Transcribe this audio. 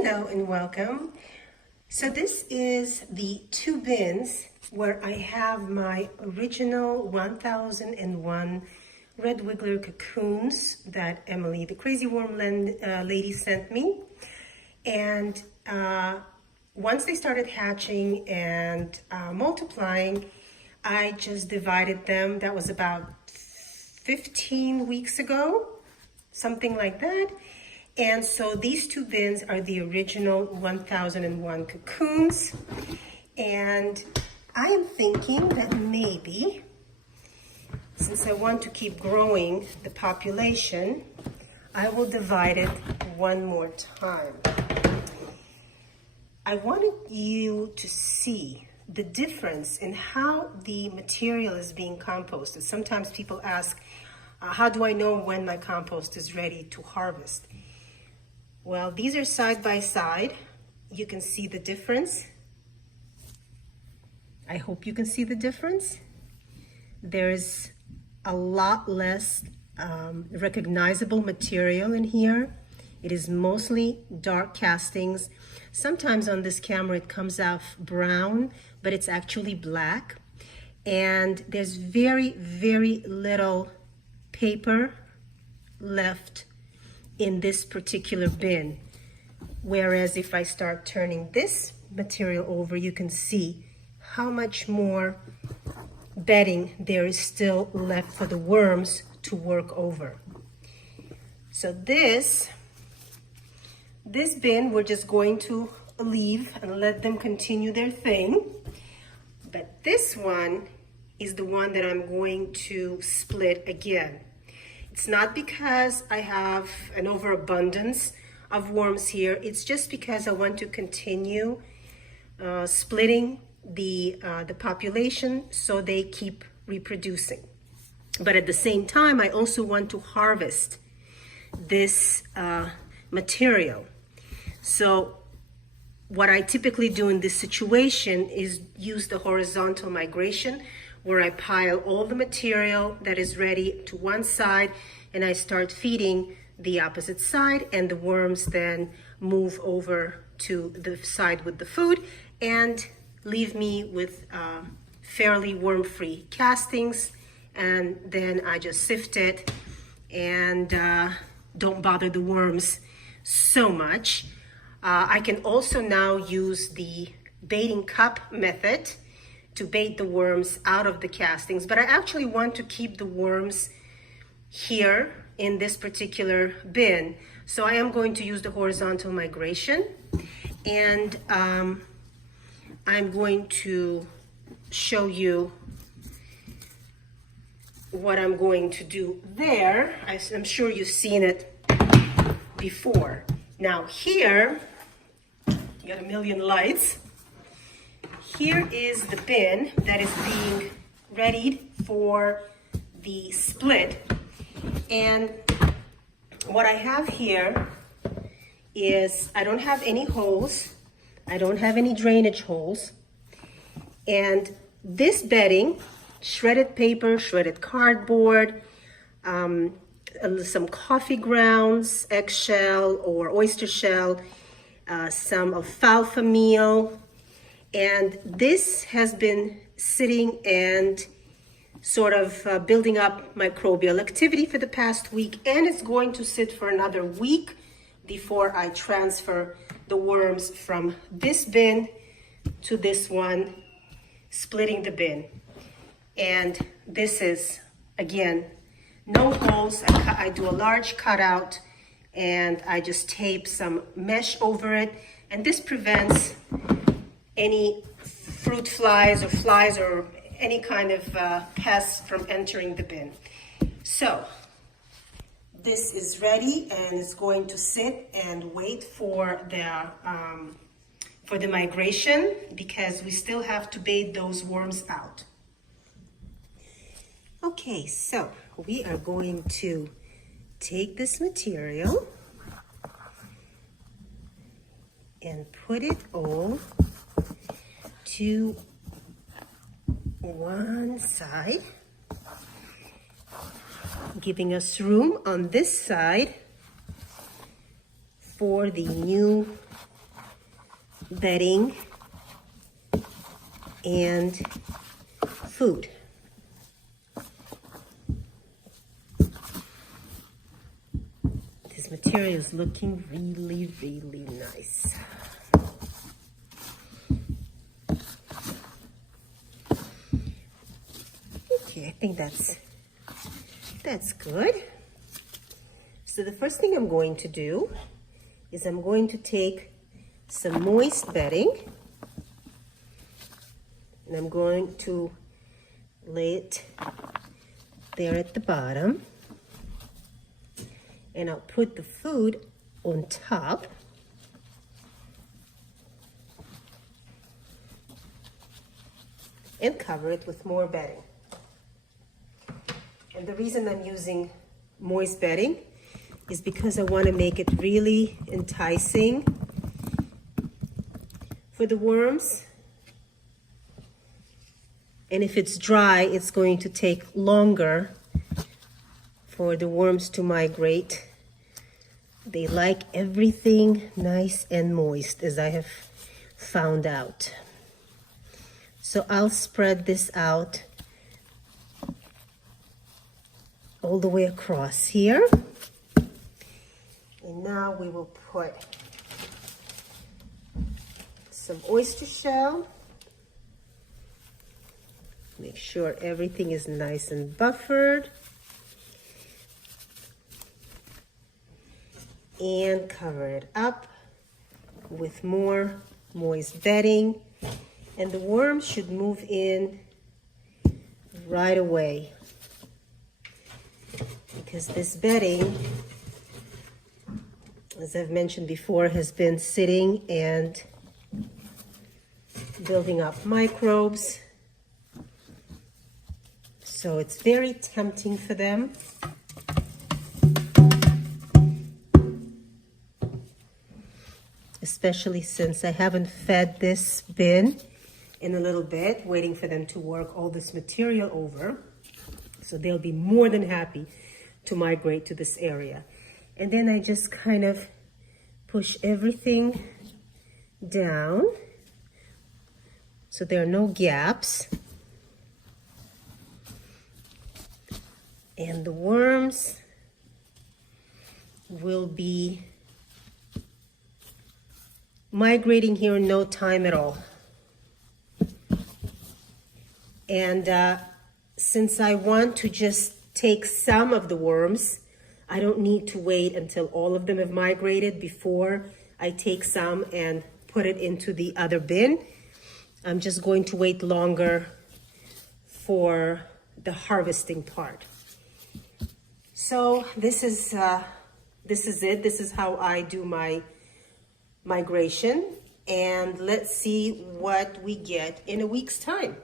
Hello and welcome. So this is the 2 bins where I have my original 1001 red wiggler cocoons that Emily, the crazy worm lady, sent me. And once they started hatching and multiplying, I just divided them. That was about 15 weeks ago, something like that. And so these 2 bins are the original 1001 cocoons. And I am thinking that maybe, since I want to keep growing the population, I will divide it one more time. I wanted you to see the difference in how the material is being composted. Sometimes people ask, how do I know when my compost is ready to harvest? Well, these are side by side. You can see the difference. I hope you can see the difference. There's a lot less recognizable material in here. It is mostly dark castings. Sometimes on this camera it comes out brown, but it's actually black. And there's very, very little paper left in this particular bin. Whereas if I start turning this material over, you can see how much more bedding there is still left for the worms to work over. So this bin we're just going to leave and let them continue their thing. But this one is the one that I'm going to split again. It's not because I have an overabundance of worms here. It's just because I want to continue splitting the population so they keep reproducing. But at the same time, I also want to harvest this material. So what I typically do in this situation is use the horizontal migration, where I pile all the material that is ready to one side and I start feeding the opposite side, and the worms then move over to the side with the food and leave me with fairly worm-free castings. And then I just sift it and don't bother the worms so much. I can also now use the baiting cup method to bait the worms out of the castings, but I actually want to keep the worms here in this particular bin. So I am going to use the horizontal migration, and I'm going to show you what I'm going to do there. I'm sure you've seen it before. Now here, you got a million lights. Here is the bin that is being readied for the split. And what I have here is I don't have any holes. I don't have any drainage holes. And this bedding, shredded paper, shredded cardboard, some coffee grounds, eggshell or oyster shell, some alfalfa meal, and this has been sitting and sort of building up microbial activity for the past week, and it's going to sit for another week before I transfer the worms from this bin to this one, splitting the bin. And this is, again, no holes. I do a large cutout and I just tape some mesh over it, and this prevents any fruit flies or any kind of pests from entering the bin. So this is ready and it's going to sit and wait for the migration, because we still have to bait those worms out. Okay, so we are going to take this material and put it all to one side, giving us room on this side for the new bedding and food. This material is looking really, really nice. Okay, I think that's good. So the first thing I'm going to do is I'm going to take some moist bedding and I'm going to lay it there at the bottom, and I'll put the food on top. And cover it with more bedding. And the reason I'm using moist bedding is because I want to make it really enticing for the worms. And if it's dry, it's going to take longer for the worms to migrate. They like everything nice and moist, as I have found out. So I'll spread this out all the way across here. And now we will put some oyster shell. Make sure everything is nice and buffered. And cover it up with more moist bedding. And the worms should move in right away, because this bedding, as I've mentioned before, has been sitting and building up microbes. So it's very tempting for them. Especially since I haven't fed this bin in a little bit, waiting for them to work all this material over. So they'll be more than happy to migrate to this area. And then I just kind of push everything down so there are no gaps. And the worms will be migrating here in no time at all. And since I want to just take some of the worms, I don't need to wait until all of them have migrated before I take some and put it into the other bin. I'm just going to wait longer for the harvesting part. So this is it. This is how I do my migration. And let's see what we get in a week's time.